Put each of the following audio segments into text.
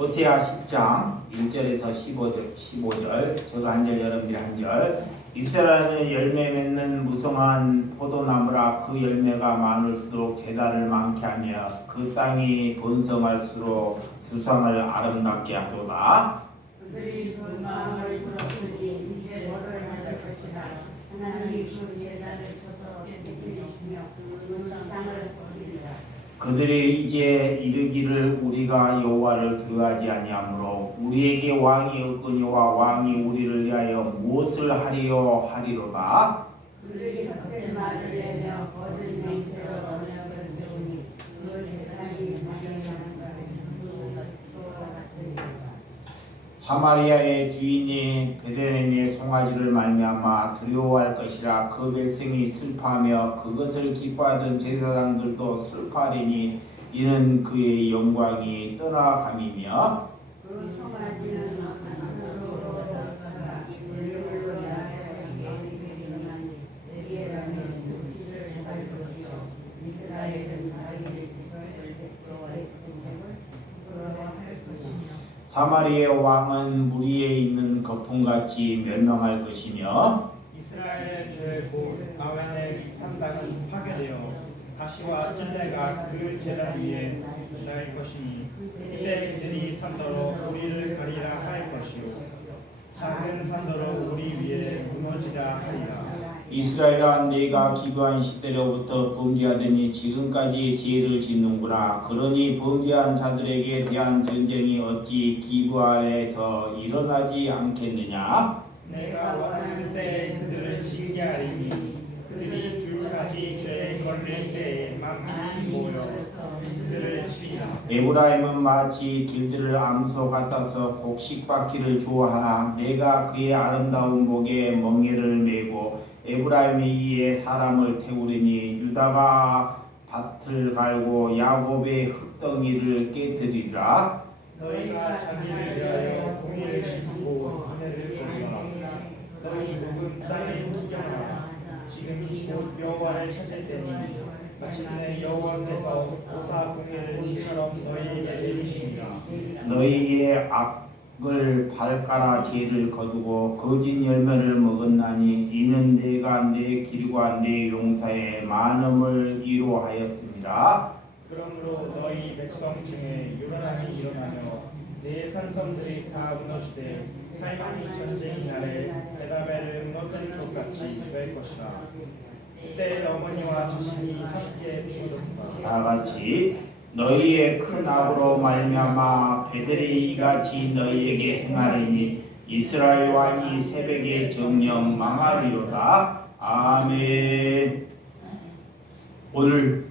호세아 10장 1절에서 15절 저가 한 절 여러분들이 한 절. 이스라엘은 열매 맺는 무성한 포도나무라. 그 열매가 많을수록 재단을 많게 하며 그 땅이 번성할수록 주상을 아름답게 하도다. 그들이 그 마음을 들었으니 이제 뭐를 하실 것이라. 하나님이 그 재단을 쳐서 깨뜨리시며 그 상을 거두리라. 그들이 이제 이르기를 우리가 여호와를 두려워하지 아니하므로 우리에게 왕이 없거니와 왕이 우리를 위하여 무엇을 하리요 하리로다. 그들이 헛된 말을 내며 거짓 맹세로 언약을 세우니 그 재단이 만연한 사마리아의 주인이 베데렌의 송아지를 말미암아 두려워할 것이라. 그 백성이 슬퍼하며 그것을 기뻐하던 제사장들도 슬퍼하리니 이는 그의 영광이 떠나감이며 그 송아지는 스스로 얻다가 물로 야외하니 내게라면 수치를 행할 것이요 이스라엘은 자기의 직을 대표할 생명을 부러워할 것이며 사마리아의 왕은 무리에 있는 거품같이 멸망할 것이며 이스라엘의 죄 곧 아웬의 산당은 파괴되어 가시와 찔레가 그 제단 위에 날 것이니 이때 그들이 산더러 우리를 가리라 할 것이요 작은 산더러 우리 위에 무너지라 하리라. 이스라엘아, 네가 기브한 시대로부터 범죄하더니 지금까지 죄를 짓는구나. 그러니 범죄한 자들에게 대한 전쟁이 어찌 기브안에서 일어나지 않겠느냐. 내가 원하는 때에 그들을 징계하리니 그들이 두 가지 죄에 걸릴 때에 만민이 모여 그들을 치리라. 에브라임은 마치 길들을 암소 같아서 곡식바퀴를 좋아하나 내가 그의 아름다운 목에 멍에를 메고 에브라임이 이에 사람을 태우리니 유다가 밭을 갈고 야곱의 흙덩이를 깨뜨리리라. 너희가 자기를 위하여 공의를 싣고 은혜를 거두라. 너희 묵은 땅에 기경하라. 지금이 곧 여호와를 찾을 때니 마침내 여호와께서 오사 공의를 이처럼 너희에게 내리시리라. 너희의 악을 발가라 죄를 거두고 거짓 열매를 먹었나니 이는 내가 내 길과 내 용사의 많음을 이루하였습니다. 그러므로 너희 백성 중에 요란함이 일어나며 내 산성들이 다 무너지되 사이만이 전쟁이 날에 에다벨을 무너뜨릴 것 같이 될 것이다. 그때 어머니와 자신이 함께 부르다. 다 같이 너희의 큰 악으로 말미암아 베델이 이같이 너희에게 행하리니 이스라엘 왕이 새벽에 정령 망하리로다. 아멘. 오늘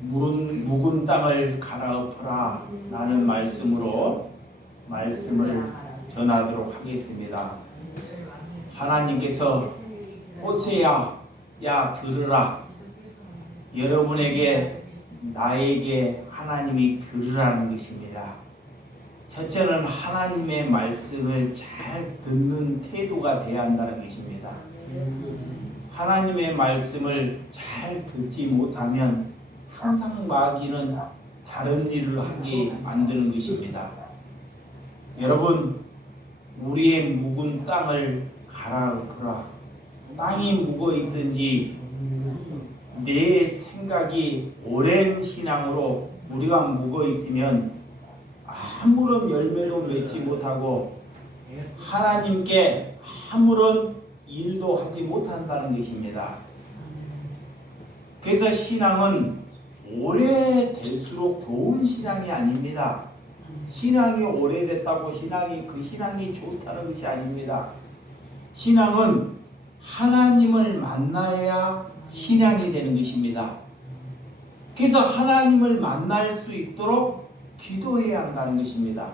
묵은 땅을 갈아엎어라 라는 말씀으로 말씀을 전하도록 하겠습니다. 하나님께서 호세야 야 들으라. 여러분에게 나에게 하나님이 들으라는 것입니다. 첫째는 하나님의 말씀을 잘 듣는 태도가 되어야 한다는 것입니다. 하나님의 말씀을 잘 듣지 못하면 항상 마귀는 다른 일을 하게 만드는 것입니다. 여러분, 우리의 묵은 땅을 갈아엎으라. 땅이 묵어 있든지 내 생각이 오랜 신앙으로 우리가 묵어 있으면 아무런 열매도 맺지 못하고 하나님께 아무런 일도 하지 못한다는 것입니다. 그래서 신앙은 오래될수록 좋은 신앙이 아닙니다. 신앙이 오래됐다고 그 신앙이 좋다는 것이 아닙니다. 신앙은 하나님을 만나야 신앙이 되는 것입니다. 그래서 하나님을 만날 수 있도록 기도해야 한다는 것입니다.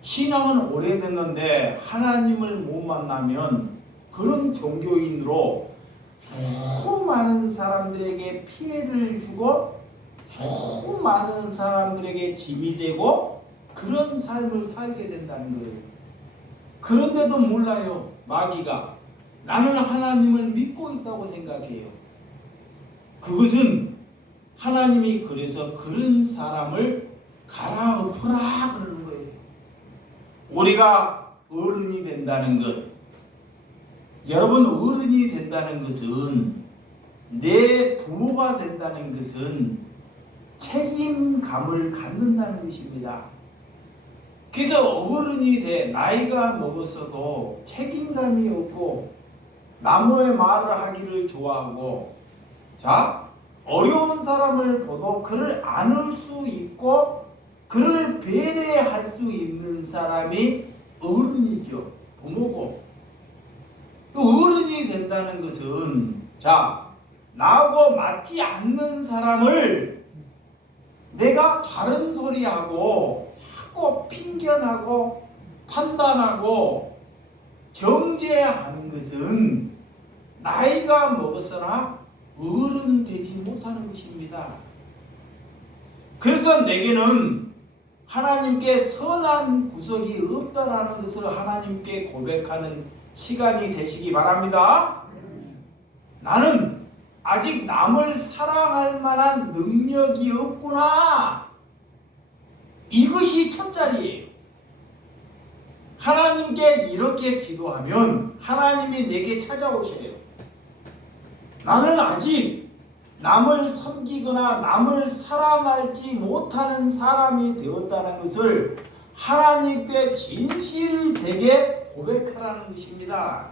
신앙은 오래됐는데 하나님을 못 만나면 그런 종교인으로 수많은 사람들에게 피해를 주고 수많은 사람들에게 짐이 되고 그런 삶을 살게 된다는 거예요. 그런데도 몰라요. 마귀가 나는 하나님을 믿고 있다고 생각해요. 그것은 하나님이 그래서 그런 사람을 갈아엎으라 그러는 거예요. 우리가 어른이 된다는 것, 여러분 어른이 된다는 것은, 내 부모가 된다는 것은 책임감을 갖는다는 것입니다. 그래서 어른이 돼 나이가 먹었어도 책임감이 없고 남의 말을 하기를 좋아하고, 자, 어려운 사람을 보도 그를 안을 수 있고 그를 배려할 수 있는 사람이 어른이죠. 부모고. 어른이 된다는 것은, 자, 나하고 맞지 않는 사람을 내가 다른 소리하고 자꾸 핑계하고 판단하고 정죄하는 것은 나이가 먹었으나 어른 되지 못하는 것입니다. 그래서 내게는 하나님께 선한 구석이 없다라는 것을 하나님께 고백하는 시간이 되시기 바랍니다. 나는 아직 남을 사랑할 만한 능력이 없구나. 이것이 첫 자리예요. 하나님께 이렇게 기도하면 하나님이 내게 찾아오셔요. 나는 아직 남을 섬기거나 남을 사랑하지 못하는 사람이 되었다는 것을 하나님께 진실되게 고백하라는 것입니다.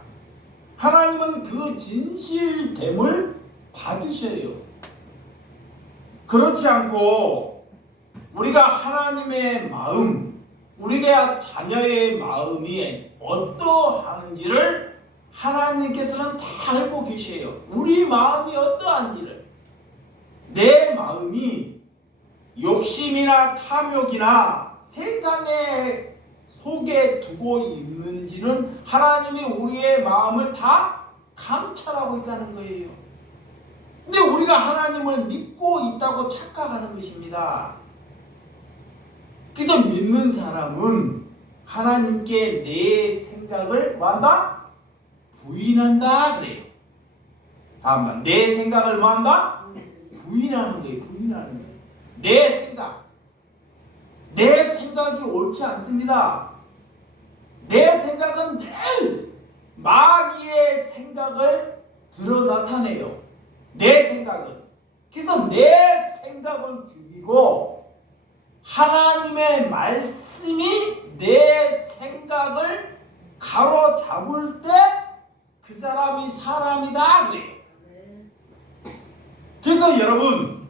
하나님은 그 진실됨을 받으셔요. 그렇지 않고 우리가 하나님의 마음, 우리가 자녀의 마음이 어떠하는지를 하나님께서는 다 알고 계세요. 우리 마음이 어떠한지를. 내 마음이 욕심이나 탐욕이나 세상의 속에 두고 있는지는 하나님이 우리의 마음을 다 감찰하고 있다는 거예요. 근데 우리가 하나님을 믿고 있다고 착각하는 것입니다. 그래서 믿는 사람은 하나님께 내 생각을 뭐한다? 부인한다 그래요. 다음번 내 생각을 뭐한다? 부인하는 거예요. 부인하는 거예요. 내 생각. 내 생각이 옳지 않습니다. 내 생각은 늘 마귀의 생각을 드러 나타내요. 내 생각은. 그래서 내 생각을 죽이고 하나님의 말씀이 내 생각을 가로잡을 때 그 사람이 사람이다 그래요. 그래서 여러분,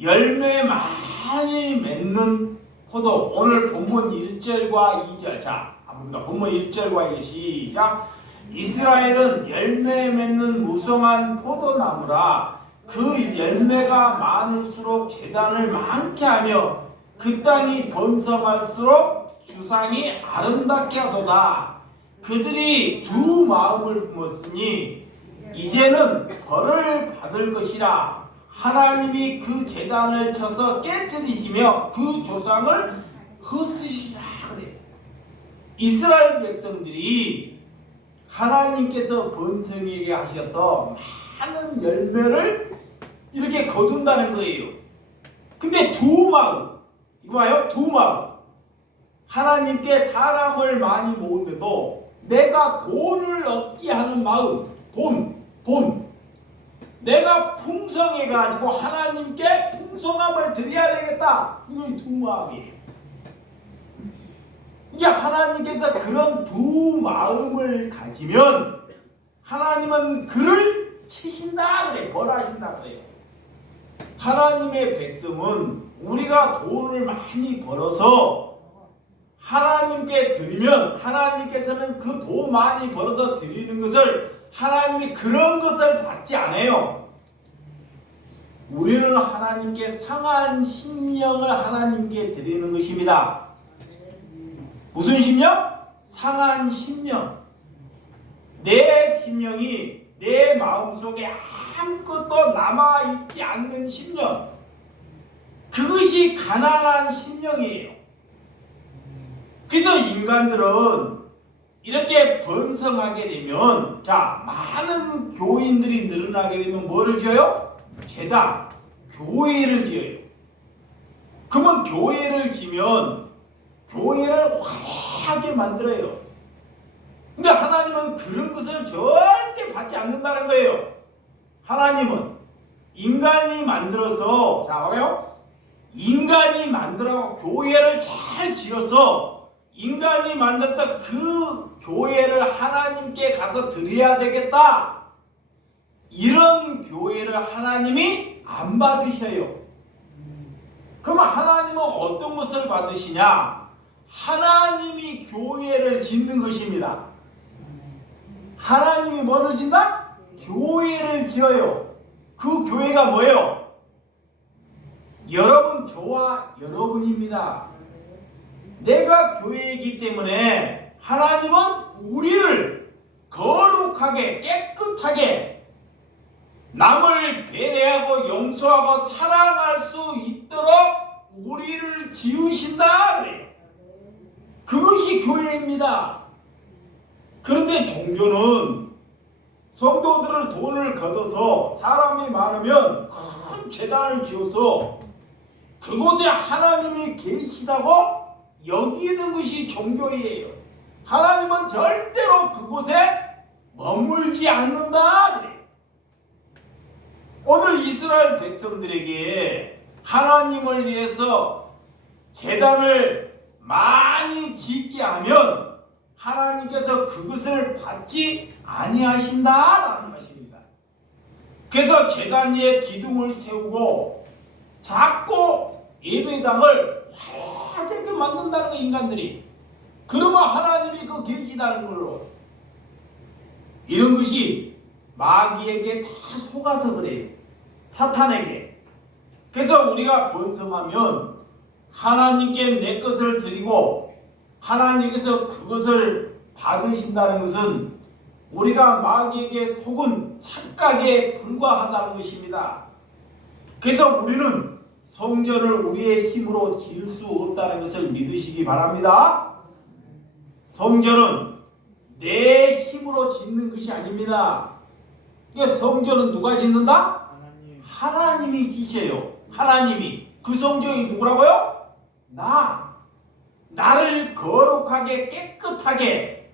열매 많이 맺는 포도, 오늘 본문 1절과 2절, 자, 한번 본문 1절과 2절 시작. 이스라엘은 열매 맺는 무성한 포도나무라. 그 열매가 많을수록 재단을 많게 하며 그 땅이 번성할수록 주상이 아름답게 하도다. 그들이 두 마음을 품었으니 이제는 벌을 받을 것이라. 하나님이 그 제단을 쳐서 깨뜨리시며 그 조상을 헛으시라 그래. 이스라엘 백성들이 하나님께서 번성하게 하셔서 많은 열매를 이렇게 거둔다는 거예요. 근데 두 마음, 이거 봐요, 두 마음. 하나님께 사람을 많이 모으는데도 내가 돈을 얻게 하는 마음, 돈. 내가 풍성해가지고 하나님께 풍성함을 드려야 되겠다. 이거 두 마음이에요. 이게 하나님께서 그런 두 마음을 가지면 하나님은 그를 치신다 그래, 벌하신다 그래요. 하나님의 백성은 우리가 돈을 많이 벌어서 하나님께 드리면 하나님께서는 그 돈 많이 벌어서 드리는 것을 하나님이 그런 것을 받지 않아요. 우리는 하나님께 상한 심령을 하나님께 드리는 것입니다. 무슨 심령? 상한 심령. 내 심령이 내 마음속에 아무것도 남아있지 않는 심령. 그것이 가난한 심령이에요. 그래서 인간들은 이렇게 번성하게 되면, 자, 많은 교인들이 늘어나게 되면 뭐를 지어요? 제단, 교회를 지어요. 그러면 교회를 지면 교회를 화려하게 만들어요. 근데 하나님은 그런 것을 절대 받지 않는다는 거예요. 하나님은 인간이 만들어서, 자 봐봐요, 인간이 만들어 교회를 잘 지어서 인간이 만들었던 그 교회를 하나님께 가서 드려야 되겠다, 이런 교회를 하나님이 안 받으셔요. 그러면 하나님은 어떤 것을 받으시냐? 하나님이 교회를 짓는 것입니다. 하나님이 뭐를 짓는다? 교회를 지어요. 그 교회가 뭐예요? 여러분, 저와 여러분입니다. 내가 교회이기 때문에 하나님은 우리를 거룩하게 깨끗하게 남을 배려하고 용서하고 사랑할 수 있도록 우리를 지으신다 그래요. 그것이 교회입니다. 그런데 종교는 성도들을 돈을 걷어서 사람이 많으면 큰 제단을 지어서 그곳에 하나님이 계시다고 여기는 것이 종교예요. 하나님은 절대로 그곳에 머물지 않는다 그래요. 오늘 이스라엘 백성들에게 하나님을 위해서 제단을 많이 짓게 하면 하나님께서 그것을 받지 아니하신다라는 것입니다. 그래서 제단 위에 기둥을 세우고 작고 예배당을 화려하게 만든다는 거, 인간들이. 그러면 하나님이 그 계시다는 걸로. 이런 것이 마귀에게 다 속아서 그래요. 사탄에게. 그래서 우리가 번성하면 하나님께 내 것을 드리고 하나님께서 그것을 받으신다는 것은 우리가 마귀에게 속은 착각에 불과하다는 것입니다. 그래서 우리는 성전을 우리의 힘으로 지을 수 없다는 것을 믿으시기 바랍니다. 성전은 내 힘으로 짓는 것이 아닙니다. 그러니까 성전은 누가 짓는다? 하나님이 지셔요. 하나님이. 그 성전이 누구라고요? 나를 거룩하게 깨끗하게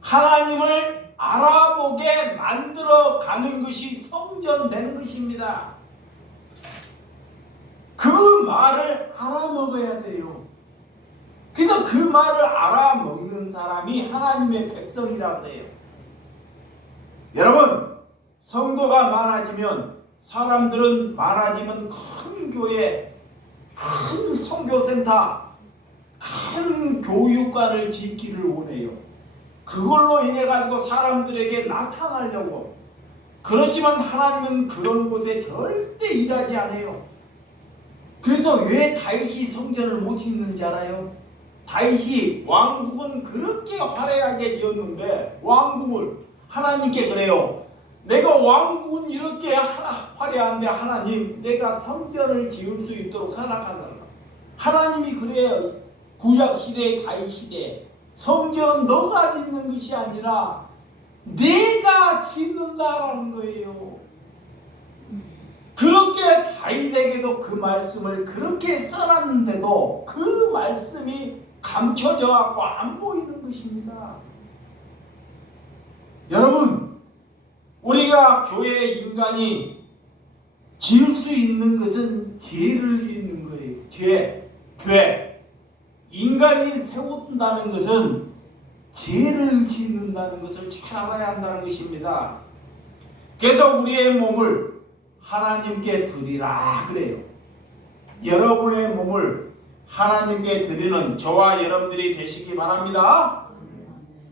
하나님을 알아보게 만들어 가는 것이 성전 되는 것입니다. 그 말을 알아먹어야 돼요. 그래서 그 말을 알아먹는 사람이 하나님의 백성이라고 해요. 여러분, 성도가 많아지면, 사람들은 많아지면 큰 교회, 큰 선교센터, 큰 교육관을 짓기를 원해요. 그걸로 인해 가지고 사람들에게 나타나려고. 그렇지만 하나님은 그런 곳에 절대 일하지 않아요. 그래서 왜 다윗이 성전을 못 짓는지 알아요? 다윗이 왕국은 그렇게 화려하게 지었는데, 왕국을 하나님께 그래요. 내가 왕국은 이렇게 화려한데 하나님, 내가 성전을 지을 수 있도록 허락하달라. 하나님이 그래요. 구약 시대, 다윗 시대, 성전은 너가 짓는 것이 아니라 내가 짓는다라는 거예요. 그렇게 다윗에게도 그 말씀을 그렇게 써놨는데도 그 말씀이 감춰져 갖고 안 보이는 것입니다. 여러분, 우리가 교회 인간이 지을 수 있는 것은 죄를 짓는 거예요. 죄. 인간이 세운다는 것은 죄를 짓는다는 것을 잘 알아야 한다는 것입니다. 그래서 우리의 몸을 하나님께 드리라 그래요. 여러분의 몸을 하나님께 드리는 저와 여러분들이 되시기 바랍니다.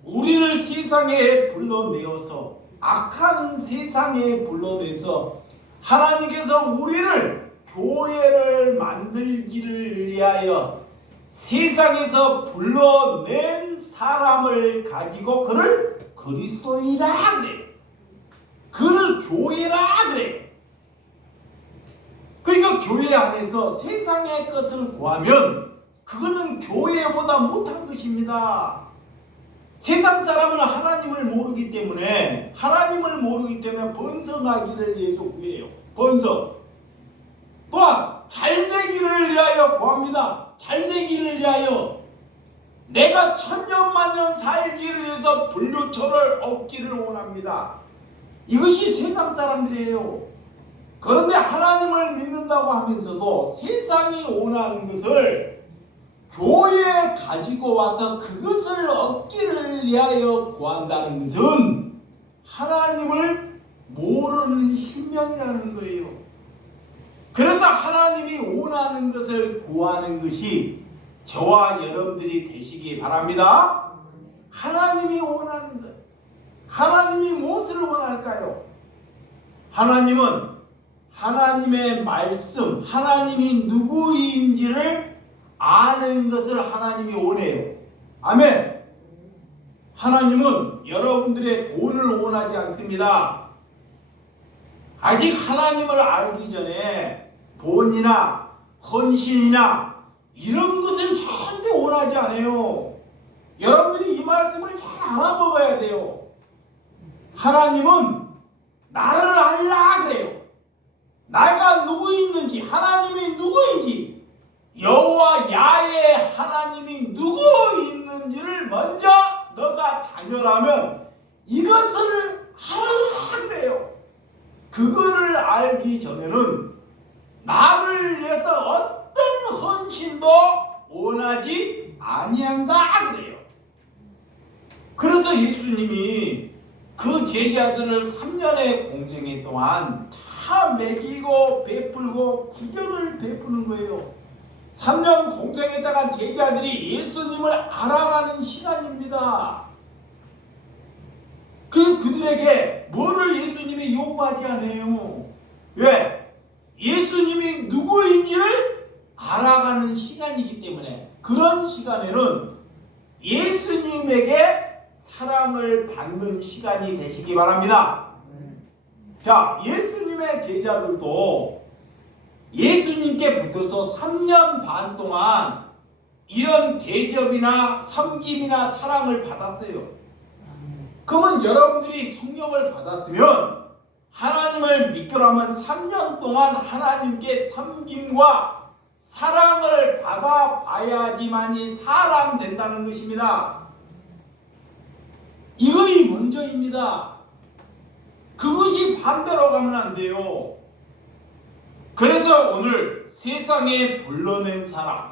우리를 세상에 불러내어서, 악한 세상에 불러내서 하나님께서 우리를 교회를 만들기를 위하여 세상에서 불러낸 사람을 가지고 그를 그리스도이라 그래. 그를 교회라 그래. 그러니까 교회 안에서 세상의 것을 구하면 그거는 교회보다 못한 것입니다. 세상 사람은 하나님을 모르기 때문에 번성하기를 위해서 구해요. 번성. 또한 잘되기를 위하여 구합니다. 잘되기를 위하여. 내가 천년만년 살기를 위해서 불효초를 얻기를 원합니다. 이것이 세상 사람들이에요. 그런데 하나님을 믿는다고 하면서도 세상이 원하는 것을 교회에 가지고 와서 그것을 얻기를 위하여 구한다는 것은 하나님을 모르는 신명이라는 거예요. 그래서 하나님이 원하는 것을 구하는 것이 저와 여러분들이 되시기 바랍니다. 하나님이 원하는 것. 하나님이 무엇을 원할까요? 하나님은 하나님의 말씀, 하나님이 누구인지를 아는 것을 하나님이 원해요. 아멘. 하나님은 여러분들의 돈을 원하지 않습니다. 아직 하나님을 알기 전에 돈이나 헌신이나 이런 것을 절대 원하지 않아요. 여러분들이 이 말씀을 잘 알아먹어야 돼요. 하나님은 나를 알라 그래요. 내가 누구 있는지, 하나님이 누구인지, 여호와 야훼 하나님이 누구 있는지를 먼저 너가 자녀라면 이것을 알아라 그래요. 그거를 알기 전에는 나를 위해서 어떤 헌신도 원하지 아니한다 그래요. 그래서 예수님이 그 제자들을 3년의 공생애 동안 다 먹이고 베풀고 기적을 베푸는 거예요. 3년 공생했다간 제자들이 예수님을 알아가는 시간입니다. 그들에게 뭐를 예수님이 요구하지 않아요. 왜? 예수님이 누구인지를 알아가는 시간이기 때문에 그런 시간에는 예수님에게 사랑을 받는 시간이 되시기 바랍니다. 자, 예수님의 제자들도 예수님께 붙어서 3년 반 동안 이런 대접이나 섬김이나 사랑을 받았어요. 그러면 여러분들이 성령을 받았으면 하나님을 믿기로하면 3년 동안 하나님께 섬김과 사랑을 받아봐야지만이 사람된다는 것입니다. 이것이 먼저입니다. 그것이 반대로 가면 안 돼요. 그래서 오늘 세상에 불러낸 사람,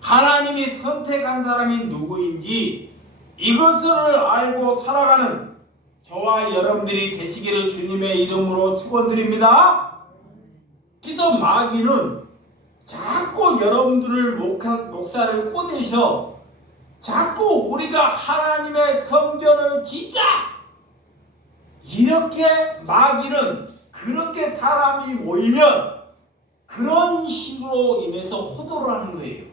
하나님이 선택한 사람이 누구인지 이것을 알고 살아가는 저와 여러분들이 되시기를 주님의 이름으로 축원드립니다. 그래서 마귀는 자꾸 여러분들을 목사를 꼬대셔 자꾸 우리가 하나님의 성전을 짓자 이렇게 마귀는 그렇게 사람이 모이면 그런 식으로 인해서 호도를 하는 거예요.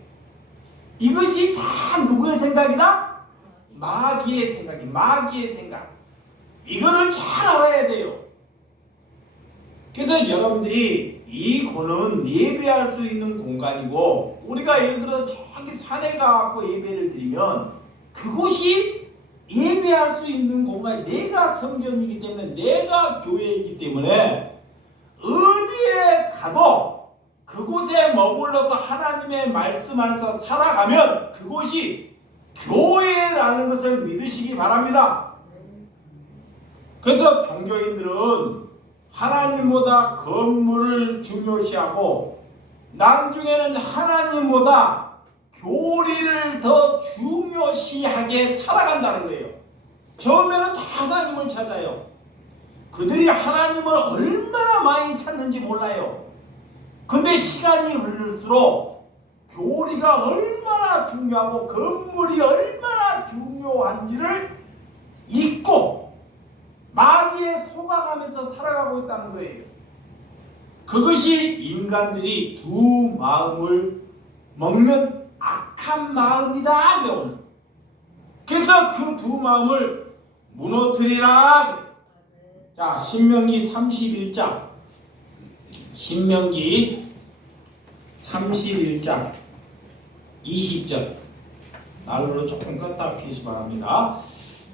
이것이 다 누구의 생각이다? 마귀의 생각이, 마귀의 생각. 이거를 잘 알아야 돼요. 그래서 여러분들이 이곳은 예배할 수 있는 공간이고 우리가 예를 들어서 저기 산에 가서 예배를 드리면 그곳이 예배할 수 있는 공간, 내가 성전이기 때문에 내가 교회이기 때문에 어디에 가도 그곳에 머물러서 하나님의 말씀 안에서 살아가면 그곳이 교회라는 것을 믿으시기 바랍니다. 그래서 종교인들은 하나님보다 건물을 중요시하고 나중에는 하나님보다 교리를 더 중요시하게 살아간다는 거예요. 처음에는 다 하나님을 찾아요. 그들이 하나님을 얼마나 많이 찾는지 몰라요. 근데 시간이 흐를수록 교리가 얼마나 중요하고 건물이 얼마나 중요한지를 잊고 마귀에 속아가면서 살아가고 있다는 거예요. 그것이 인간들이 두 마음을 먹는 악한 마음이다. 그래서 그 두 마음을 무너뜨리라. 자, 신명기 31장. 신명기 31장 20절. 난로를 조금 껐다 켜시 바랍니다.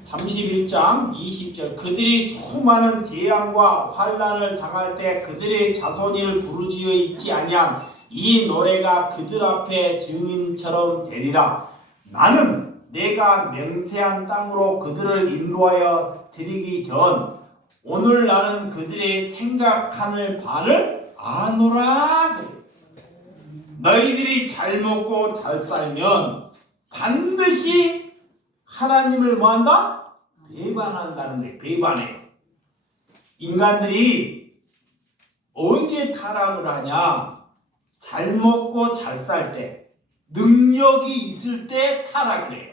31장 20절. 그들이 수많은 재앙과 환난을 당할 때 그들의 자손을 부르짖어 있지 아니한 이 노래가 그들 앞에 증인처럼 되리라. 나는 내가 맹세한 땅으로 그들을 인도하여 드리기 전 오늘 나는 그들의 생각하는 바를 아노라 그래. 너희들이 잘 먹고 잘 살면 반드시 하나님을 뭐한다? 배반한다는 거예요. 배반해. 인간들이 언제 타락을 하냐? 잘 먹고 잘 살 때, 능력이 있을 때 타락을 해요.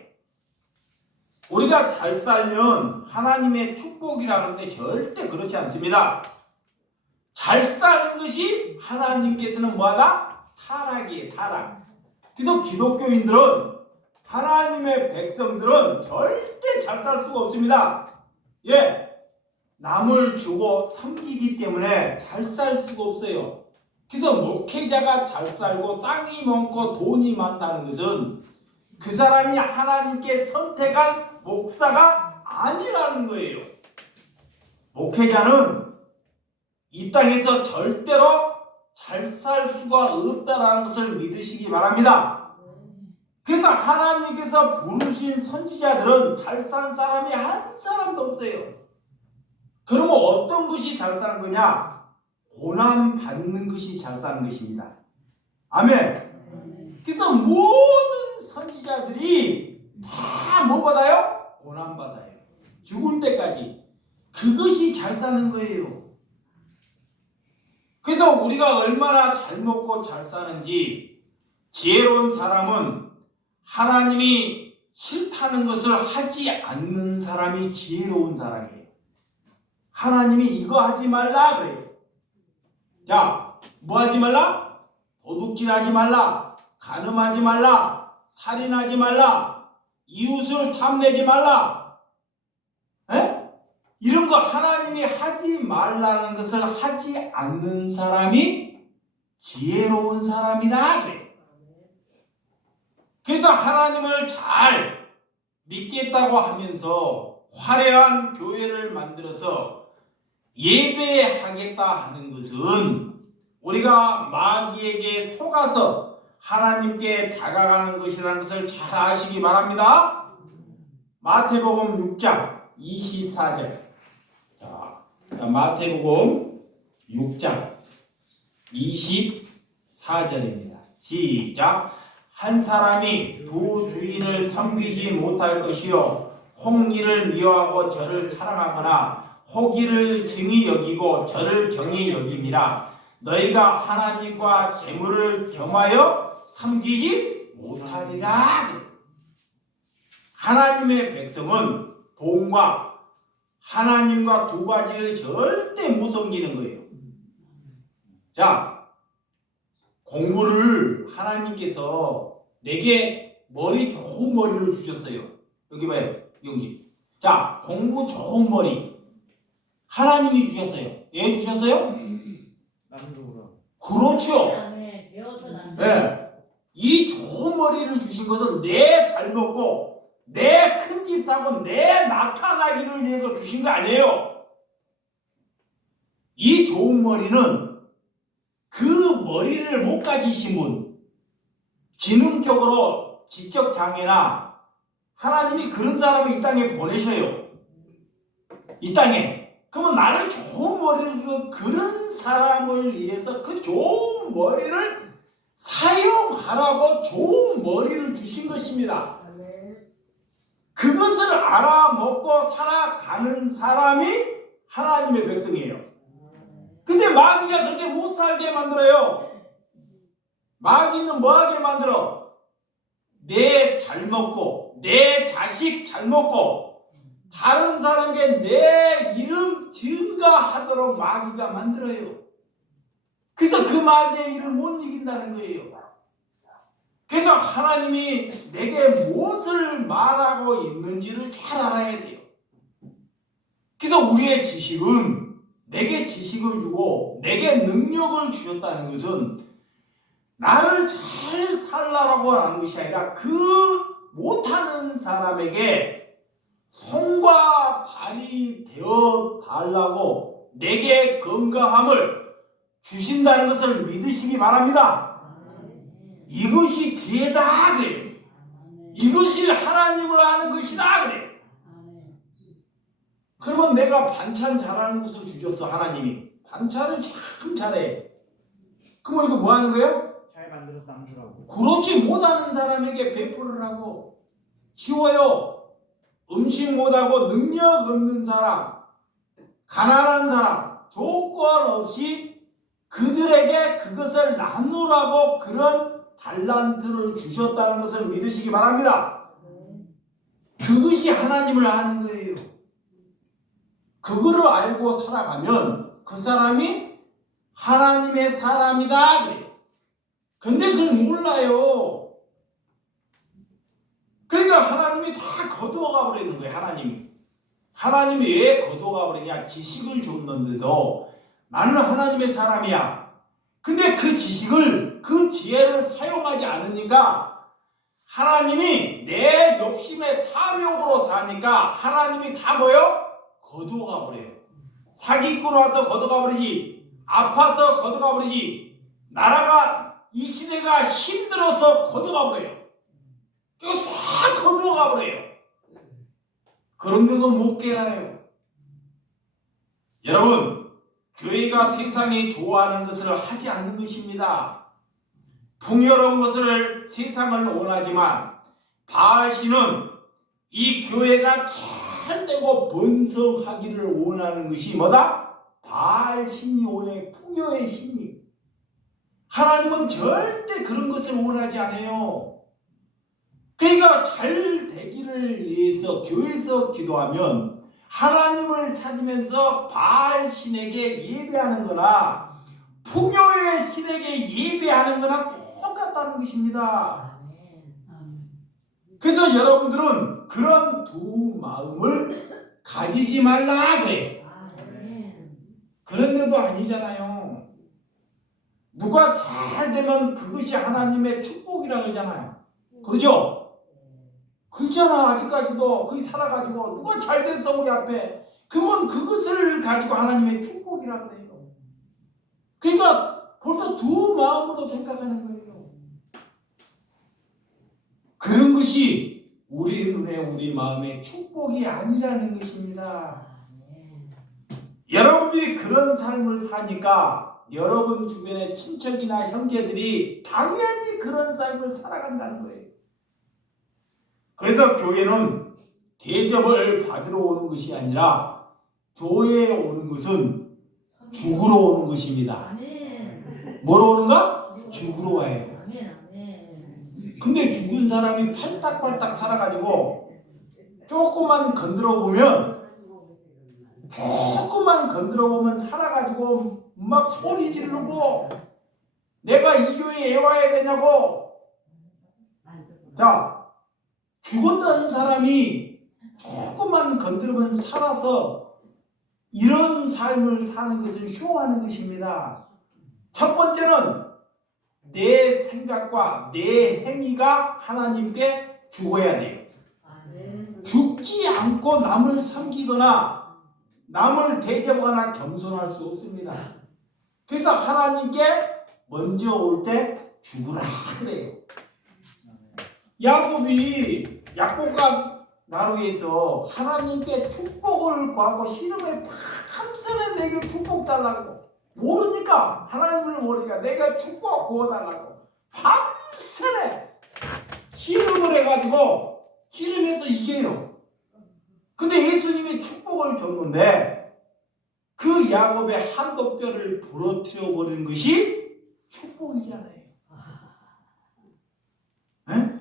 우리가 잘 살면 하나님의 축복이라는데 절대 그렇지 않습니다. 잘 사는 것이 하나님께서는 뭐하다? 타락이에요. 타락. 그래서 기독교인들은, 하나님의 백성들은 절대 잘 살 수가 없습니다. 예, 남을 주고 섬기기 때문에 잘 살 수가 없어요. 그래서 목회자가 잘 살고 땅이 많고 돈이 많다는 것은 그 사람이 하나님께 선택한 목사가 아니라는 거예요. 목회자는 이 땅에서 절대로 잘 살 수가 없다는 것을 믿으시기 바랍니다. 그래서 하나님께서 부르신 선지자들은 잘 사는 사람이 한 사람도 없어요. 그러면 어떤 것이 잘 사는 거냐? 고난 받는 것이 잘 사는 것입니다. 아멘. 그래서 모든 선지자들이 다 뭐 받아요? 고난 받아요. 죽을 때까지. 그것이 잘 사는 거예요. 그래서 우리가 얼마나 잘 먹고 잘 사는지, 지혜로운 사람은 하나님이 싫다는 것을 하지 않는 사람이 지혜로운 사람이에요. 하나님이 이거 하지 말라 그래요. 자, 뭐 하지 말라? 도둑질하지 말라, 간음하지 말라, 살인하지 말라, 이웃을 탐내지 말라. 에? 이런 거 하나님이 하지 말라는 것을 하지 않는 사람이 지혜로운 사람이다 그래. 그래서 하나님을 잘 믿겠다고 하면서 화려한 교회를 만들어서 예배하겠다 하는 것은 우리가 마귀에게 속아서 하나님께 다가가는 것이라는 것을 잘 아시기 바랍니다. 마태복음 6장 24절. 자, 마태복음 6장 24절입니다. 시작. 한 사람이 두 주인을 섬기지 못할 것이요, 홍기를 미워하고 저를 사랑하거나 호기를 증히 여기고 저를 경히 여김이라. 너희가 하나님과 재물을 겸하여 섬기지 못하리라. 하나님의 백성은 돈과 하나님과 두 가지를 절대 못 섬기는 거예요. 자, 공부를 하나님께서 내게 머리 좋은 머리를 주셨어요. 여기 봐요. 여기. 자, 공부 좋은 머리 하나님이 주셨어요. 왜 주셨어요? 남도로. 그렇죠. 배워서 난 네. 이 좋은 머리를 주신 것은 내 잘 먹고 내 큰 집 사고 내 나타나기를 위해서 주신 거 아니에요. 이 좋은 머리는 그 머리를 못 가지신 분, 지능적으로 지적 장애나 하나님이 그런 사람을 이 땅에 보내셔요. 이 땅에. 그러면 나를 좋은 머리를 주는 그런 사람을 위해서 그 좋은 머리를 사용하라고 좋은 머리를 주신 것입니다. 그것을 알아먹고 살아가는 사람이 하나님의 백성이에요. 근데 마귀가 그렇게 못 살게 만들어요. 마귀는 뭐하게 만들어? 내 잘 먹고 내 자식 잘 먹고 다른 사람에게 내 이름 증가하도록 마귀가 만들어요. 그래서 그 마귀의 일을 못 이긴다는 거예요. 그래서 하나님이 내게 무엇을 말하고 있는지를 잘 알아야 돼요. 그래서 우리의 지식은, 내게 지식을 주고 내게 능력을 주셨다는 것은 나를 잘 살라고 하는 것이 아니라 그 못하는 사람에게 손과 발이 되어 달라고 내게 건강함을 주신다는 것을 믿으시기 바랍니다. 이것이 지혜다 그래요. 이것이 하나님을 아는 것이다 그래. 그러면 내가 반찬 잘하는 것을 주셨어. 하나님이 반찬을 참 잘해. 그러면 이거 뭐 하는 거예요? 잘 만들어서 남주라고. 그렇지 못하는 사람에게 베풀으라고. 쉬워요. 음식 못하고 능력 없는 사람, 가난한 사람, 조건 없이 그들에게 그것을 나누라고 그런 달란트를 주셨다는 것을 믿으시기 바랍니다. 그것이 하나님을 아는 거예요. 그거를 알고 살아가면 그 사람이 하나님의 사람이다 그래요. 근데 그걸 몰라요. 그러니까 하나님이 다 거두어가 버리는 거예요. 하나님이 왜 거두어가 버리냐? 지식을 줬는데도 나는 하나님의 사람이야. 근데 그 지식을, 그 지혜를 사용하지 않으니까 하나님이 내 욕심의 탐욕으로 사니까 하나님이 다 뭐요? 거두어가 버려요. 사기꾼 와서 거두어가 버리지. 아파서 거두어가 버리지. 나라가 이 시대가 힘들어서 거두어가 버려요. 이거 싹 거두어가 버려요. 그런데도 못 깨달아요. 여러분, 교회가 세상이 좋아하는 것을 하지 않는 것입니다. 풍요로운 것을 세상은 원하지만 바알신은 이 교회가 잘되고 번성하기를 원하는 것이 뭐다? 바알신이 원해. 풍요의 신이. 하나님은 절대 그런 것을 원하지 않아요. 그러니까 잘 되기를 위해서 교회에서 기도하면 하나님을 찾으면서 바알 신에게 예배하는 거나 풍요의 신에게 예배하는 거나 똑같다는 것입니다. 그래서 여러분들은 그런 두 마음을 가지지 말라 그래. 그런데도 아니잖아요. 누가 잘 되면 그것이 하나님의 축복이라고 그러잖아요. 그러죠? 그렇잖아. 아직까지도 거기 살아가지고 누가 잘 됐어 우리 앞에. 그러면 그것을 가지고 하나님의 축복이라고 해요. 그러니까 벌써 두 마음으로 생각하는 거예요. 그런 것이 우리 눈에 우리 마음의 축복이 아니라는 것입니다. 여러분들이 그런 삶을 사니까 여러분 주변의 친척이나 형제들이 당연히 그런 삶을 살아간다는 거예요. 그래서 교회는 대접을 받으러 오는 것이 아니라 교회에 오는 것은 죽으러 오는 것입니다. 뭐로 오는가? 죽으러 와요. 근데 죽은 사람이 팔딱팔딱 살아가지고 조금만 건드려 보면 살아가지고 막 소리 지르고 내가 이 교회에 와야 되냐고. 자, 죽었던 사람이 조금만 건드리면 살아서 이런 삶을 사는 것을 쇼하는 것입니다. 첫 번째는 내 생각과 내 행위가 하나님께 죽어야 돼요. 죽지 않고 남을 섬기거나 남을 대접하거나 겸손할 수 없습니다. 그래서 하나님께 먼저 올 때 죽으라 그래요. 야곱이 약복과 나루에서 하나님께 축복을 구하고 씨름에 밤새는 내게 축복 달라고. 모르니까, 하나님을 모르니까 내가 축복 구워달라고 밤새네 씨름을 해가지고 씨름해서 이겨요. 근데 예수님이 축복을 줬는데 그 야곱의 한도뼈를 부러뜨려 버리는 것이 축복이잖아요. 네?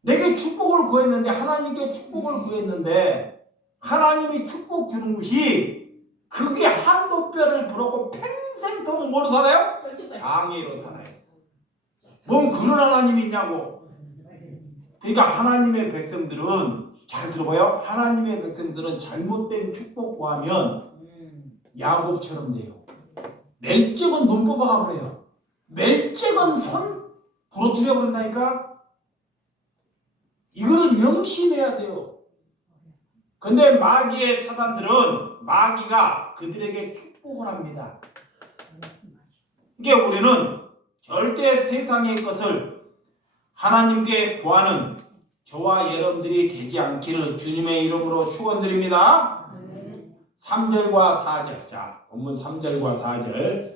내게 축복을 구했는데, 하나님께 축복을 구했는데 하나님이 축복 주는 것이 그게 한도뼈를 부르고 평생토록 뭐로 살아요? 장애로 살아요. 뭔 그런 하나님이 있냐고. 그러니까 하나님의 백성들은, 잘 들어봐요, 하나님의 백성들은 잘못된 축복 구하면 야곱처럼 돼요. 멜쩍은 눈 뽑아가 버려요. 멜쩍은 손 부러뜨려 버린다니까. 이거를 명심해야 돼요. 근데 마귀의 사단들은 마귀가 그들에게 축복을 합니다. 그러니까 우리는 절대 세상의 것을 하나님께 구하는 저와 여러분들이 되지 않기를 주님의 이름으로 축원드립니다. 3절과 4절. 자, 본문 3절과 4절.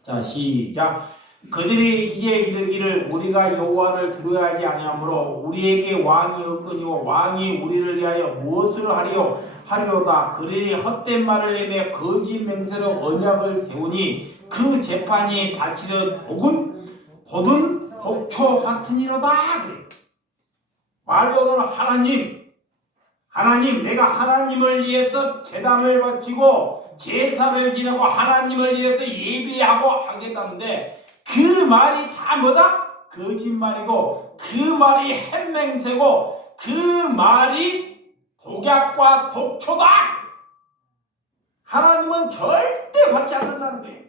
자, 시작. 그들이 이제 이르기를 우리가 여호와를 두려워하지 아니하므로 우리에게 왕이 없거니와 왕이 우리를 위하여 무엇을 하리로다. 그들이 헛된 말을 내며 거짓 맹세로 언약을 세우니 그 재판이 바치려 보든 복초 같으니로다. 그래. 말로는 하나님 내가 하나님을 위해서 제단을 바치고 제사를 지내고 하나님을 위해서 예배하고 하겠다는데 그 말이 다 뭐다? 거짓말이고 그 말이 햇맹세고 그 말이 독약과 독초다. 하나님은 절대 받지 않는다는 거예요.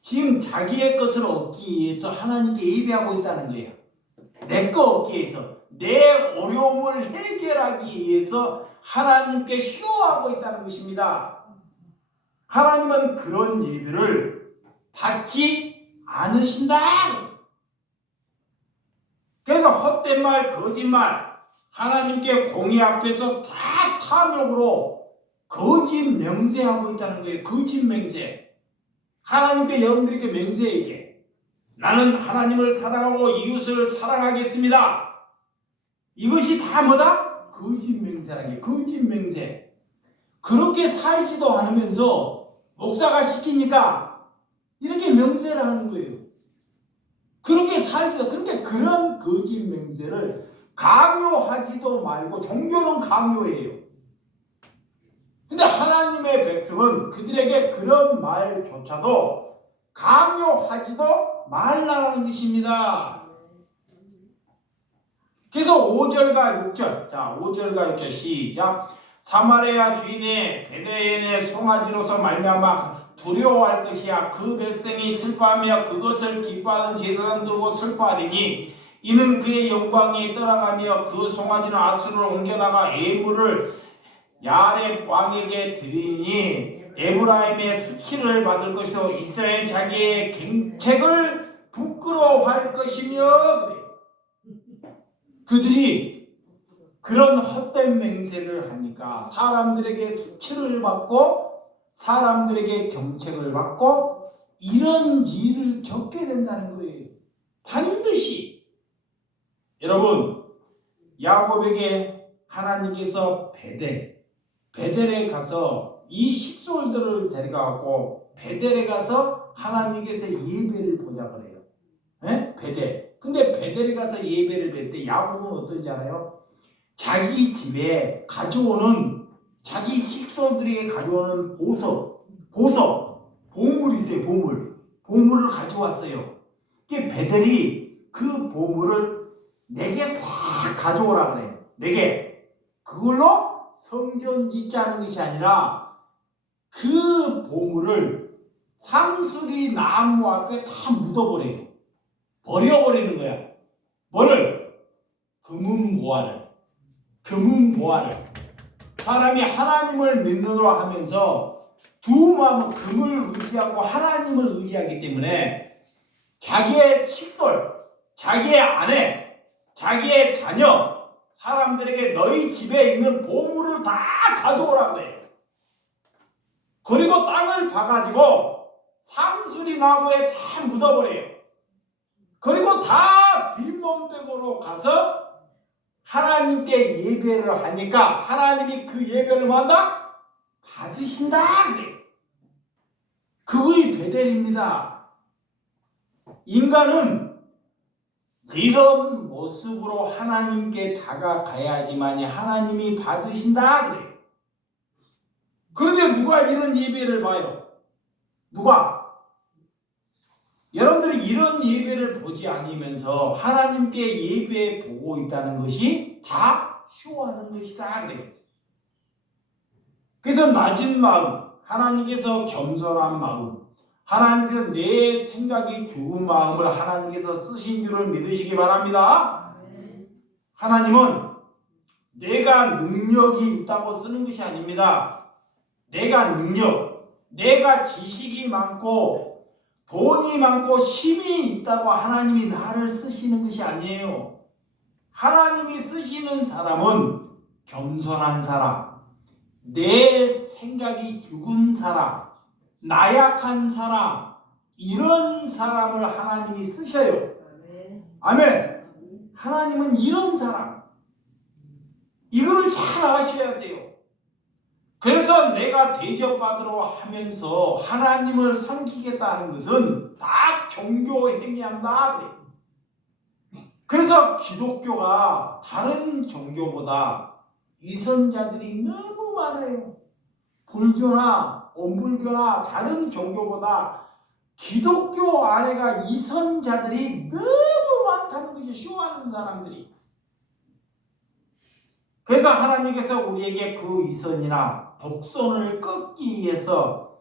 지금 자기의 것을 얻기 위해서 하나님께 예배하고 있다는 거예요. 내 거 얻기 위해서, 내 어려움을 해결하기 위해서 하나님께 쇼하고 있다는 것입니다. 하나님은 그런 예배를 받지 않으신다. 그래서 헛된 말, 거짓말, 하나님께 공의 앞에서 다 탐욕으로 거짓 맹세하고 있다는 거예요. 거짓 맹세. 하나님께 여러분들에게 맹세에게 나는 하나님을 사랑하고 이웃을 사랑하겠습니다. 이것이 다 뭐다? 거짓 맹세라는 게 거짓 맹세. 그렇게 살지도 않으면서 목사가 시키니까 이렇게 맹세를 하는 거예요. 그렇게 살지도 그렇게 그런 거짓 맹세를 강요하지도 말고 종교는 강요해요. 근데 하나님의 백성은 그들에게 그런 말조차도 강요하지도 말라라는 것입니다. 그래서 5절과 6절. 자, 5절과 6절 시작. 사마리아 주인의 베데엔의 송아지로서 말미암아 두려워할 것이야. 그 백성이 슬퍼하며 그것을 기뻐하는 제사장들고 슬퍼하리니 이는 그의 영광이 떠나가며 그 송아지는 아수르로 옮겨다가 예물을 야렙 왕에게 드리니 에브라임의 수치를 받을 것이요 이스라엘 자기의 갱책을 부끄러워할 것이며. 그들이 그런 헛된 맹세를 하니까 사람들에게 수치를 받고 사람들에게 경책을 받고 이런 일을 겪게 된다는 거예요. 반드시. 여러분, 야곱에게 하나님께서 베델에 가서 이 식솔들을 데려가고 베델에 가서 하나님께서 예배를 보자 그래요. 에? 베델. 근데 베델에 가서 예배를 뵐 때 야곱은 어떤지 알아요? 자기 집에 가져오는 자기 식솔들에게 가져오는 보물이 있어요. 보물을 가져왔어요. 베델이 그 보물을 4개 싹 가져오라 그래요. 4개. 그걸로 성전 짓자는 것이 아니라 그 보물을 상수리 나무 앞에 다 묻어버려요. 버려버리는 거야. 뭐를? 금은보화를. 사람이 하나님을 믿노라 하면서 두 마음은 금을 의지하고 하나님을 의지하기 때문에 자기의 식솔, 자기의 아내, 자기의 자녀, 사람들에게 너희 집에 있는 보물을 다 가져오라 그래요. 그리고 땅을 파가지고 상수리 나무에 다 묻어버려요. 그리고 다 빈몸백으로 가서 하나님께 예배를 하니까 하나님이 그 예배를 뭐한다? 받으신다 그래요. 그의 베델입니다. 인간은 이런 모습으로 하나님께 다가가야지만이 하나님이 받으신다 그래요. 그런데 누가 이런 예배를 봐요? 누가? 여러분들이 이런 예배를 보지 않으면서 하나님께 예배 보고 있다는 것이 다 쇼하는 것이다 그래요. 그래서 낮은 마음, 하나님께서 겸손한 마음, 하나님께서 내 생각이 좋은 마음을 하나님께서 쓰신 줄을 믿으시기 바랍니다. 하나님은 내가 능력이 있다고 쓰는 것이 아닙니다. 내가 능력, 내가 지식이 많고 돈이 많고 힘이 있다고 하나님이 나를 쓰시는 것이 아니에요. 하나님이 쓰시는 사람은 겸손한 사람, 내 생각이 죽은 사람, 나약한 사람, 이런 사람을 하나님이 쓰셔요. 아멘. 하나님은 이런 사람, 이거를 잘 아셔야 돼요. 그래서 내가 대접받으러 하면서 하나님을 섬기겠다는 것은 다 종교 행위한다. 그래서 기독교가 다른 종교보다 이선자들이 너무 많아요. 불교나 원불교나 다른 종교보다 기독교 안에가 이선자들이 너무 많다는 것이 쇼하는 사람들이. 그래서 하나님께서 우리에게 그 이선이나 독선을 끊기 위해서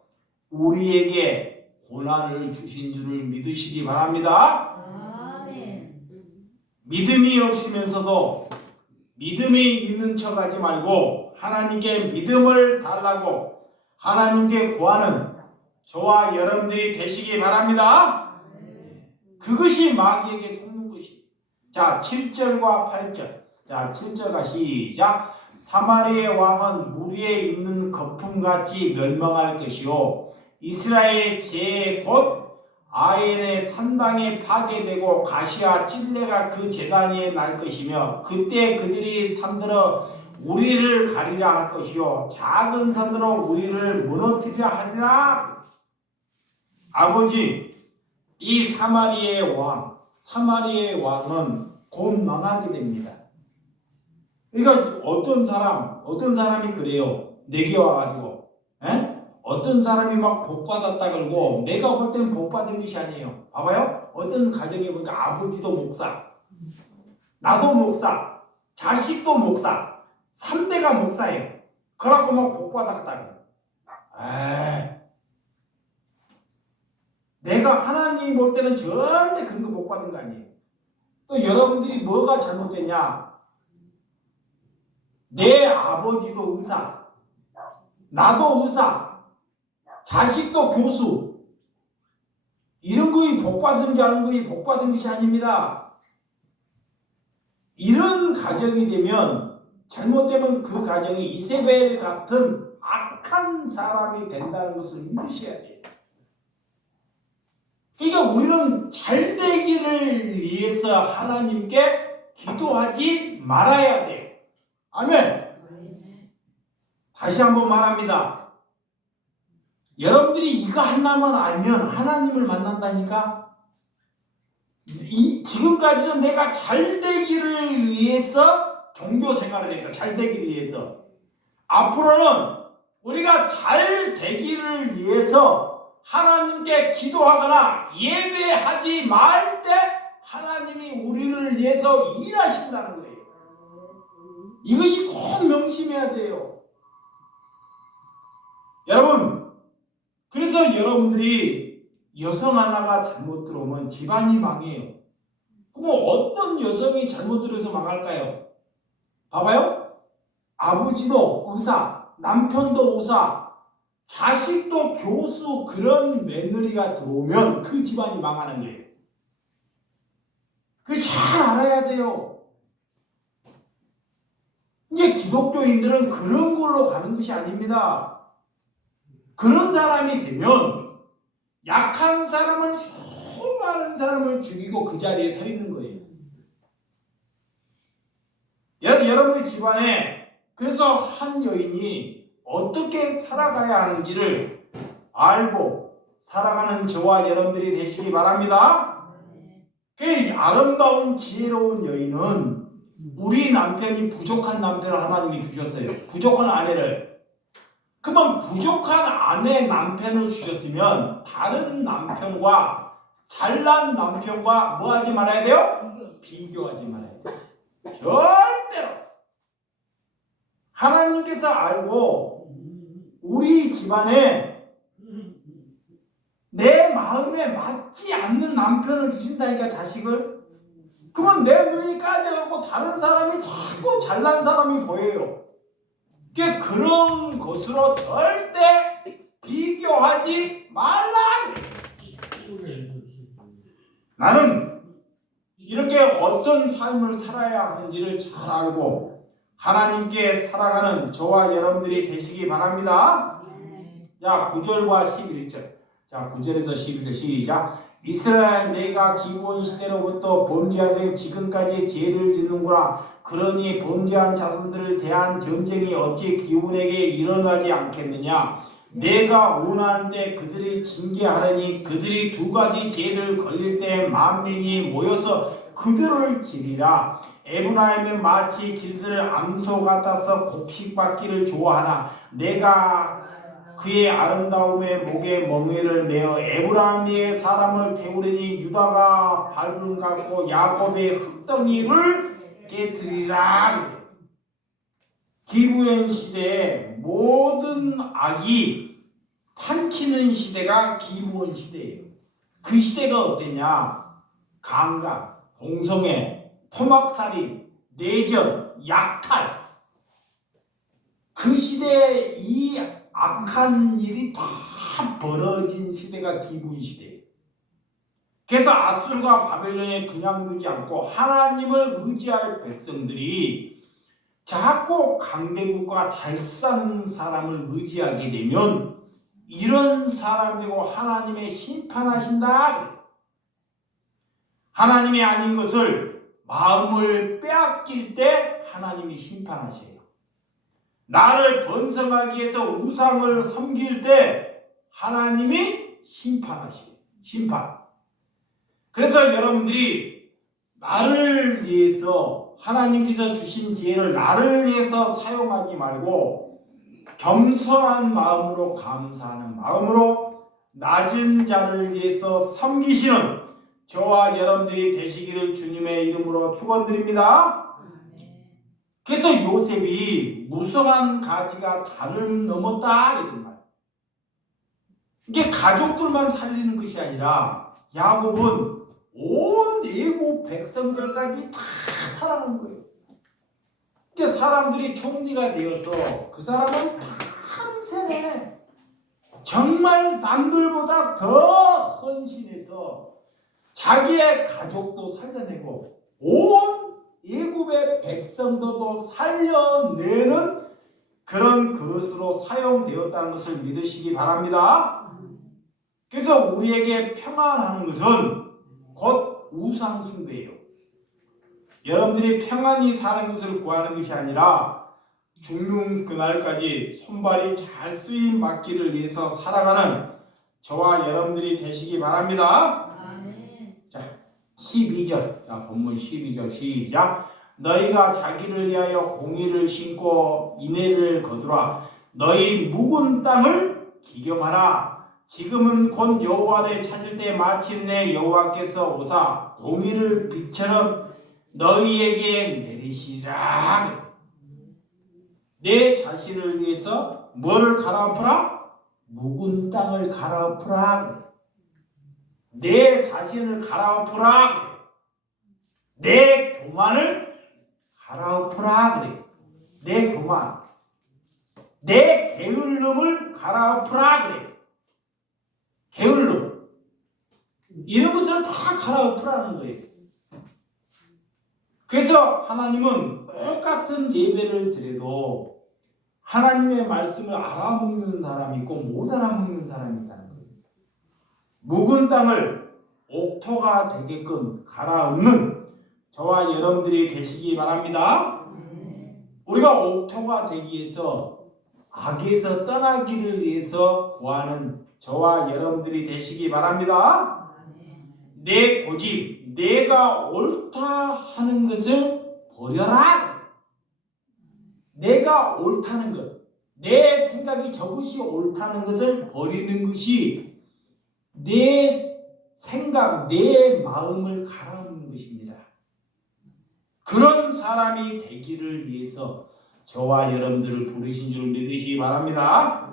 우리에게 고난을 주신 줄을 믿으시기 바랍니다. 믿음이 없으면서도 믿음이 있는 척 하지 말고 하나님께 믿음을 달라고 하나님께 구하는 저와 여러분들이 되시기 바랍니다. 그것이 마귀에게 속는 것이. 자, 7절과 8절. 자, 7절과 시작. 사마리아의 왕은 물 위에 있는 거품같이 멸망할 것이요 이스라엘의 제 곧 아엘의 산당에 파괴되고 가시와 찔레가 그 제단 위에 날 것이며 그때 그들이 산들어 우리를 가리라 할 것이요 작은 산으로 우리를 무너뜨리라 하리라. 아버지, 이 사마리아의 왕은 곧 망하게 됩니다. 그러니까 어떤 사람이 그래요. 내게 와가지고 어떤 사람이 막 복받았다 그러고 내가 볼 때는 복받은 것이 아니에요. 봐봐요. 어떤 가정에 보니까 아버지도 목사, 나도 목사, 자식도 목사, 3대가 목사예요. 그래갖고 막 복받았다. 내가 하나님 볼 때는 절대 그런 거 못 받은 거 아니에요. 또 여러분들이 뭐가 잘못됐냐? 내 아버지도 의사, 나도 의사, 자식도 교수, 이런 거에 복받은 게 아닌 거에 복받은 것이 아닙니다. 이런 가정이 되면 잘못되면 그 가정이 이세벨 같은 악한 사람이 된다는 것을 믿으셔야 돼요. 그러니까 우리는 잘 되기를 위해서 하나님께 기도하지 말아야 돼요. 아멘. 다시 한번 말합니다. 여러분들이 이거 하나만 알면 하나님을 만난다니까. 지금까지는 내가 잘 되기를 위해서 종교 생활을 해서 잘 되기를 위해서, 앞으로는 우리가 잘 되기를 위해서 하나님께 기도하거나 예배하지 말 때 하나님이 우리를 위해서 일하신다는 거예요. 이것이 꼭 명심해야 돼요. 여러분, 그래서 여러분들이 여성 하나가 잘못 들어오면 집안이 망해요. 그럼 어떤 여성이 잘못 들어서 망할까요? 봐봐요. 아버지도 의사, 남편도 의사, 자식도 교수, 그런 며느리가 들어오면 그 집안이 망하는 거예요. 그걸 잘 알아야 돼요. 이제 기독교인들은 그런 걸로 가는 것이 아닙니다. 그런 사람이 되면 약한 사람은 수많은 사람을 죽이고 그 자리에 서 있는 거예요. 여러분의 집안에 그래서 한 여인이 어떻게 살아가야 하는지를 알고 살아가는 저와 여러분들이 되시기 바랍니다. 그 아름다운 지혜로운 여인은 우리 남편이 부족한 남편을 하나님이 주셨어요. 부족한 아내를. 그러면 부족한 아내 남편을 주셨으면 다른 남편과 잘난 남편과 뭐 하지 말아야 돼요? 비교하지 말아야 돼요. 절대로. 하나님께서 알고 우리 집안에 내 마음에 맞지 않는 남편을 주신다니까, 자식을. 그러면 내 눈이 까져가고 다른 사람이 자꾸 잘난 사람이 보여요. 그런 것으로 절대 비교하지 말라. 나는 이렇게 어떤 삶을 살아야 하는지를 잘 알고 하나님께 살아가는 저와 여러분들이 되시기 바랍니다. 자, 9절과 11절. 자, 9절에서 11절 시작. 이스라엘 내가 기브온 시대로부터 범죄하되 지금까지 죄를 짓는구나. 그러니 범죄한 자손들을 대한 전쟁이 어찌 기브온에게 일어나지 않겠느냐. 내가 원하는 때 그들이 징계하려니 그들이 두 가지 죄를 걸릴 때 만민이 모여서 그들을 지리라. 에브라임은 마치 길들 암소 같아서 곡식받기를 좋아하나 내가 그의 아름다움에 목에 멍에를 메어 에브라임의 사람을 태우려니 유다가 밟음 같고 야곱의 흙덩이를 깨뜨리라. 기브온 시대의 모든 악이 판치는 시대가 기브온 시대예요. 그 시대가 어땠냐? 강간, 동성애, 토막살인, 내전, 약탈. 그 시대에 이 악한 일이 다 벌어진 시대가 기브온 시대예요. 그래서 아수르가 바벨론에 그냥 두지 않고 하나님을 의지할 백성들이 자꾸 강대국과 잘 사는 사람을 의지하게 되면 이런 사람 되고 하나님의 심판하신다. 하나님이 아닌 것을 마음을 빼앗길 때 하나님이 심판하셔요. 나를 번성하기 위해서 우상을 섬길 때 하나님이 심판하셔요. 심판. 그래서 여러분들이 나를 위해서 하나님께서 주신 지혜를 나를 위해서 사용하지 말고 겸손한 마음으로 감사하는 마음으로 낮은 자를 위해서 섬기시는 저와 여러분들이 되시기를 주님의 이름으로 축원드립니다. 그래서 요셉이 무성한 가지가 달을 넘었다 이런 말. 이게 가족들만 살리는 것이 아니라 야곱은 온 애국 백성들까지 다 사랑한 거예요. 이게 사람들이 총리가 되어서 그 사람은 밤새내 정말 남들보다 더 헌신해서 자기의 가족도 살려내고 온 애굽의 백성들도 살려내는 그런 그릇으로 사용되었다는 것을 믿으시기 바랍니다. 그래서 우리에게 평안하는 것은 곧 우상 숭배예요. 여러분들이 평안히 사는 것을 구하는 것이 아니라 죽는 그날까지 손발이 잘 쓰임 받기를 위해서 살아가는 저와 여러분들이 되시기 바랍니다. 자, 12절. 자, 본문 12절 시작. 너희가 자기를 위하여 공의를 심고 인애를 거두라. 너희 묵은 땅을 기경하라. 지금은 곧 여호와를 찾을 때 마침내 여호와께서 오사 공의를 빛처럼 너희에게 내리시라. 내 자신을 위해서 뭐를 갈아엎으라? 묵은 땅을 갈아엎으라. 내 자신을 갈아엎으라. 내 교만을 갈아엎으라 그래. 내 교만, 내 게을름을 갈아엎으라 그래. 게을름 이런 것을 다 갈아엎으라는 거예요. 그래서 하나님은 똑같은 예배를 드려도 하나님의 말씀을 알아먹는 사람이 있고 못 알아먹는 사람이 있다는 거예요. 묵은 땅을 옥토가 되게끔 갈아엎는 저와 여러분들이 되시기 바랍니다. 우리가 옥토가 되기 위해서 악에서 떠나기를 위해서 구하는 저와 여러분들이 되시기 바랍니다. 내 고집, 내가 옳다 하는 것을 버려라. 내가 옳다는 것, 내 생각이 저것이 옳다는 것을 버리는 것이 내 생각, 내 마음을 갈아엎는 것입니다. 그런 사람이 되기를 위해서 저와 여러분들을 부르신 줄 믿으시기 바랍니다.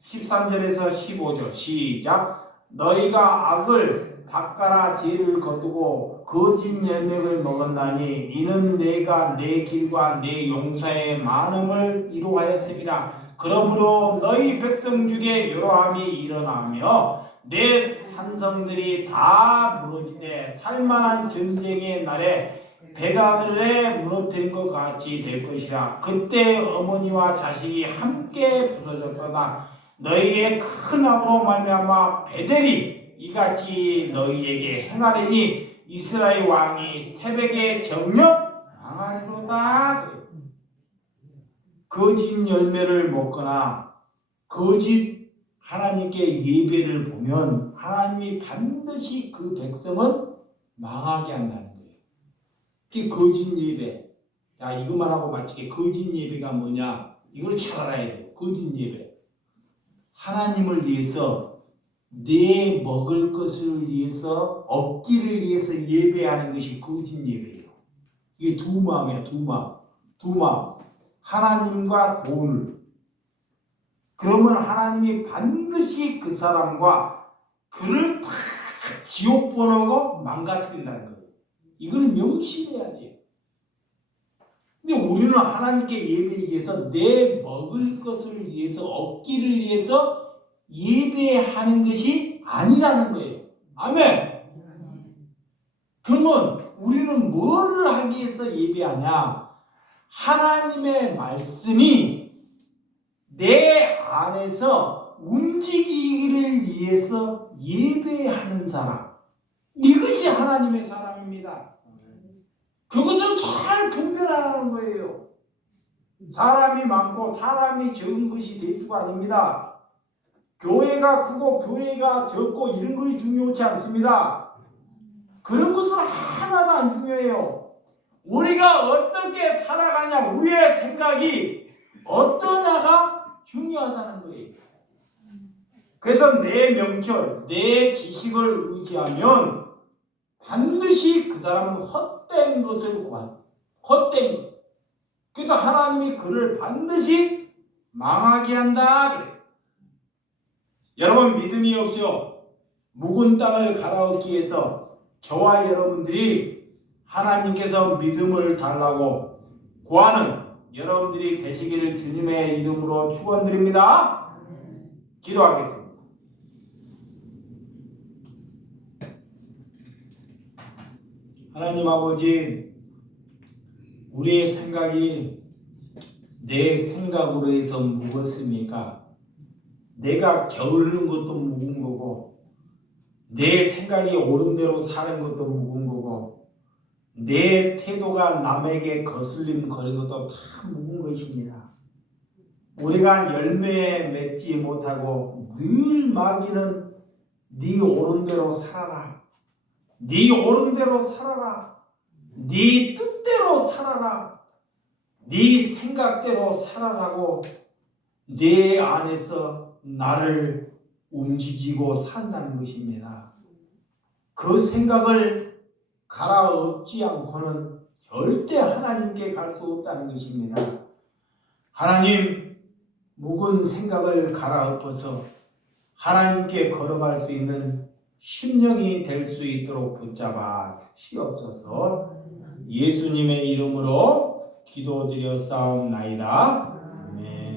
13절에서 15절 시작. 너희가 악을 닦아라 죄를 거두고 거짓 열매를 먹었나니 이는 내가 내 길과 내 용서의 많음을 이루하였음이라. 그러므로 너희 백성 중에 여러함이 일어나며 내 산성들이 다 무너지되 살만한 전쟁의 날에 배다들에 무너뜨린 것 같이 될 것이라. 그때 어머니와 자식이 함께 부서졌도다. 너희의 큰 악으로 말미암아 베델이 이같이 너희에게 행하리니 이스라엘 왕이 새벽에 정녕 망하리로다. 거짓 열매를 먹거나 거짓 하나님께 예배를 보면 하나님이 반드시 그 백성은 망하게 한다는 거예요. 그게 거짓 예배. 자, 이것만 하고 마치게. 거짓 예배가 뭐냐? 이걸 잘 알아야 돼요. 거짓 예배. 하나님을 위해서 내 먹을 것을 위해서 얻기를 위해서 예배하는 것이 거짓 예배예요. 이게 두 마음이야. 두 마음. 하나님과 돈을. 그러면 하나님이 반드시 그 사람과 그를 다 지옥 보내고 망가뜨린다는 거예요. 이거는 명심해야 돼요. 근데 우리는 하나님께 예배하기 위해서 내 먹을 것을 위해서 얻기를 위해서 예배하는 것이 아니라는 거예요. 아멘. 그러면 우리는 뭐를 하기 위해서 예배하냐? 하나님의 말씀이 내 안에서 움직이기를 위해서 예배하는 사람, 이것이 하나님의 사람입니다. 그것을 잘 분별하는 거예요. 사람이 많고 사람이 적은 것이 대수가 아닙니다. 교회가 크고 교회가 적고 이런 것이 중요치 않습니다. 그런 것은 하나도 안 중요해요. 우리가 어떻게 살아가냐, 우리의 생각이 어떠냐가 중요하다는 거예요. 그래서 내 명철, 내 지식을 의지하면 반드시 그 사람은 헛된 것을 구한다. 헛된 것. 그래서 하나님이 그를 반드시 망하게 한다. 그래. 여러분, 믿음이 없이요 묵은 땅을 갈아엎기 위해서 저와 여러분들이 하나님께서 믿음을 달라고 구하는 여러분들이 되시기를 주님의 이름으로 축원드립니다. 기도하겠습니다. 하나님 아버지, 우리의 생각이 내 생각으로 해서 무겁습니까? 내가 게으르는 것도 무거운 거고, 내 생각이 옳은 대로 사는 것도 무거운 거고, 내 태도가 남에게 거슬림 거리는 것도 다 무거운 것입니다. 우리가 열매 맺지 못하고 늘 마귀는 네 옳은 대로 살아라, 네 옳은 대로 살아라, 네 뜻대로 살아라, 네 생각대로 살아라고 내 안에서 나를 움직이고 산다는 것입니다. 그 생각을 갈아엎지 않고는 절대 하나님께 갈 수 없다는 것입니다. 하나님, 묵은 생각을 갈아엎어서 하나님께 걸어갈 수 있는 심령이 될 수 있도록 붙잡아 주시옵소서. 예수님의 이름으로 기도드려 싸움나이다. 아멘.